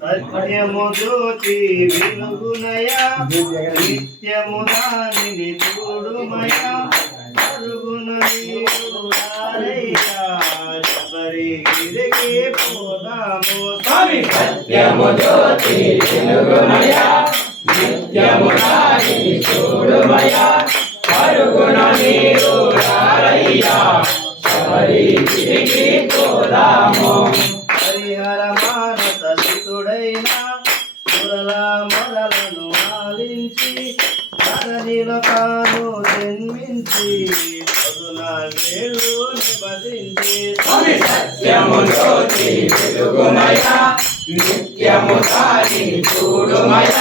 సత్యము వెలుగునయ? నిత్యము దానిని చూడుమయ? అరుగున సత్యము జ్యోతి నిత్యము దానిని చూడుమయ? పరుగున నీరు రారయ్యా శబరిగిరికి పోదాము? హరిహర ఆలించి ధరణిలో తాను జన్మించి పదునాలుగేళ్ళు నివసించి. వెలుగుమయ నిత్యము చూడుమయ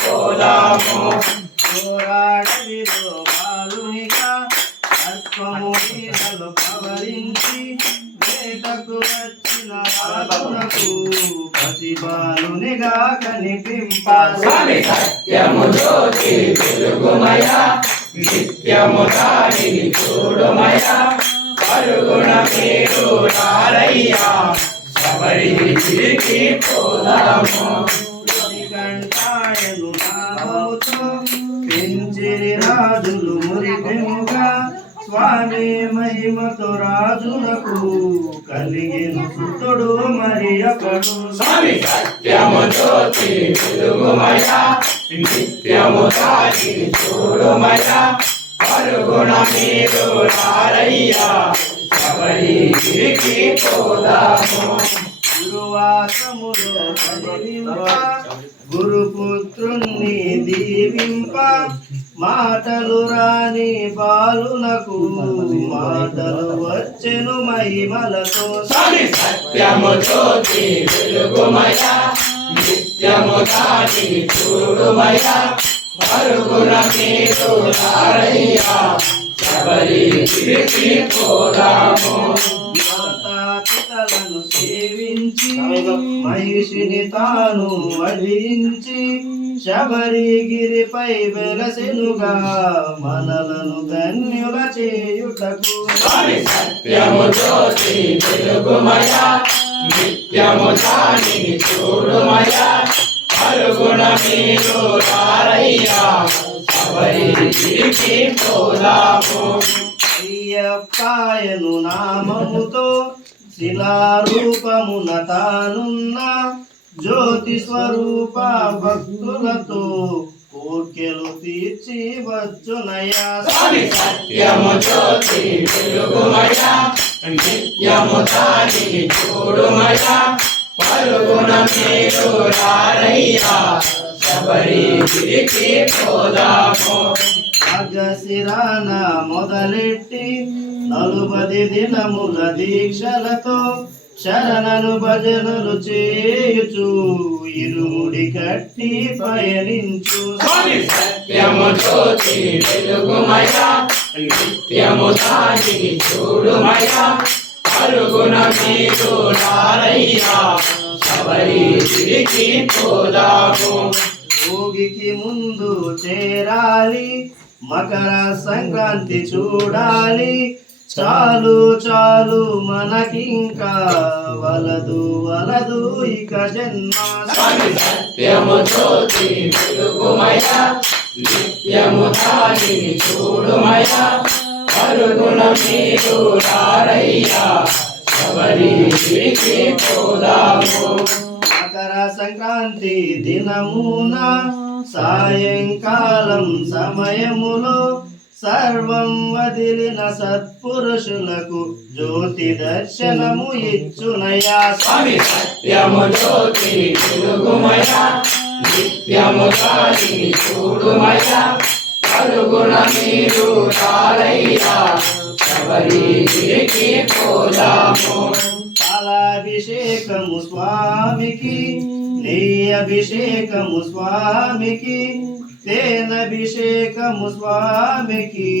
పోదాము శివాలునిగా బాలునిగా కనిపింప స్వామి సత్యము జ్యోతి వెలుగుమయ నిత్యము దానిని చూడుమయ పరుగుణ మీరు నారయ్యా శబరి శబరిగిరికి పోదాము. స్వామి మహిమతో రాజులకు కలిగిన సుతుడు మరి ఒకడు స్వామి సత్యము జ్యోతి వెలుగుమయ నిత్యము దానిని చూడుమయ పరుగున మీరు పోదాము. గురువాసములో గురుపుత్రుణ్ణి దీవింప. మాటలు రాని బాలునకు మాటలు వచ్చెను మహిమలతో. స్వామి! సత్యము జ్యోతి వెలుగుమయ నిత్యము దానిని చూడుమయ పరుగున మీరు రారయ్యా శబరిగిరికి పోదాము. మాతాపితలను సేవించి మహిషిని తాను వధించి శబరిగిరిపై వెలసెనుగా మనలను ధన్యుల చేయుటకు. జ్యోతి వెలుగుమయ నిత్యము దానిని చూడుమయ పరుగున మీరు రారయ్యా శబరిగిరికి పోదాము. అయ్యప్పాయను నామముతో శిలారూపమున తానున్న జ్యోతి స్వరూప భక్తులతో కోర్కెలు తీర్చి వచ్చునయా. స్వామి సత్యము జ్యోతి నిత్యము మీరు రారయ్యా పోదాము. అగసిరాన మొదలెట్టి నలుబది దినముల దీక్షలతో శరణను భజనలు చేయుచు ఇరుముడి కట్టి పయనించు. స్వామి సత్యము జ్యోతి వెలుగుమయ నిత్యము దానిని చూడుమయ. పరుగున మీరు రారయ్యా శబరిగిరికి పోదాము. భోగికి ముందు చేరాలి మకర సంక్రాంతి చూడాలి. చాలు చాలు మనకింకా వలదు వలదు ఇక జన్మ స్వామి సత్యము జ్యోతి వెలుగుమయ నిత్యము దానిని చూడుమయ. పరుగున మీరు రారయ్యా శబరిగిరికి పోదాము. మకర సంక్రాంతి దినమున సాయంకాలం సమయములో సర్వం వదిలిన సత్పురుషులకు జ్యోతి దర్శనము ఇచ్చునయా. స్వామి సత్యము జ్యోతి నిత్యము చూడుమయ. పరుగున మీరు రారయ్యా. శబరిగిరికి పోదాము. స్వామికి నెయ్యి అభిషేకము స్వామికి తేనభిషేకము స్వామికి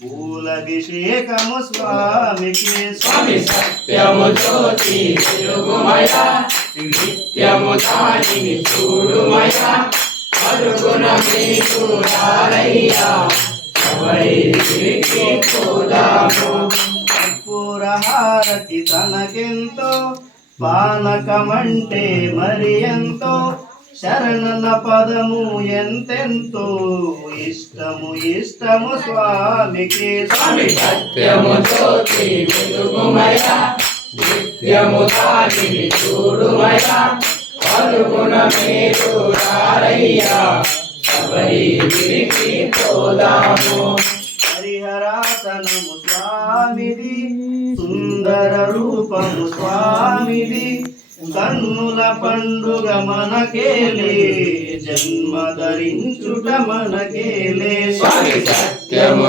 పూలభిషేకము స్వామికి. స్వామి సత్యము జ్యోతి వెలుగుమయ నిత్యము దానిని చూడుమయ. పరుగున రారయ్యా కర్పూరహారతి తనకెంతో పానకమంటే మరి ఎంతో? శరణన పదము ఎంతెంతో? ఇష్టము ఇష్టము స్వామికి. స్వామి సత్యము జ్యోతి వెలుగుమయ నిత్యము దానిని చూడుమయ. పలుగున మీరు రారయ్యా శబరి గిరికి పోదాము. హరిహరాసనము స్వామిది సుందర రూపము స్వామిది. కన్నుల పండుగ మనకేలే జన్మ ధరించుట మనకేలే. స్వామి సత్యము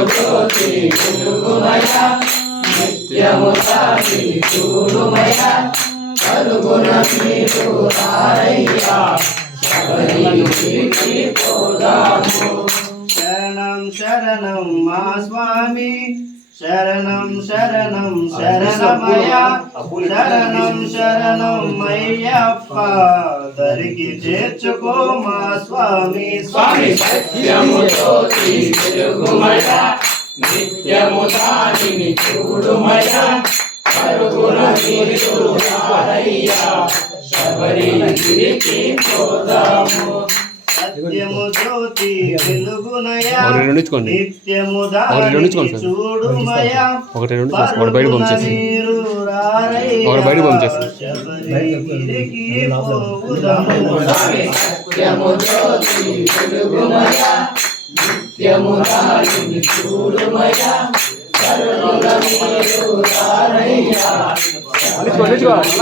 నిత్యము దానిని చూడుమయ మీరు రారయ్యా శరణం శరణం మా స్వామి. శరణం శరణం శరణమయ శరణం శరణం అయ్యప్ప. దరికి చేర్చుకో మా స్వామి. స్వామి. సత్యము జ్యోతి వెలుగుమయ నిత్యము దానిని చూడుమయ. పరుగున మీరు రారయ్యా. శబరి గిరికి పోదాము. జ్యోతి వెలుగునయ. నిత్యము దారి. చూడుమయ ఒకటి రెండు ఒకటి బయట పంపించేసి ఒకటి బయట పంపించేసి. జ్యోతి నిత్యము చూడుమయ? మీరు రారయ్యా थोड़े जो आस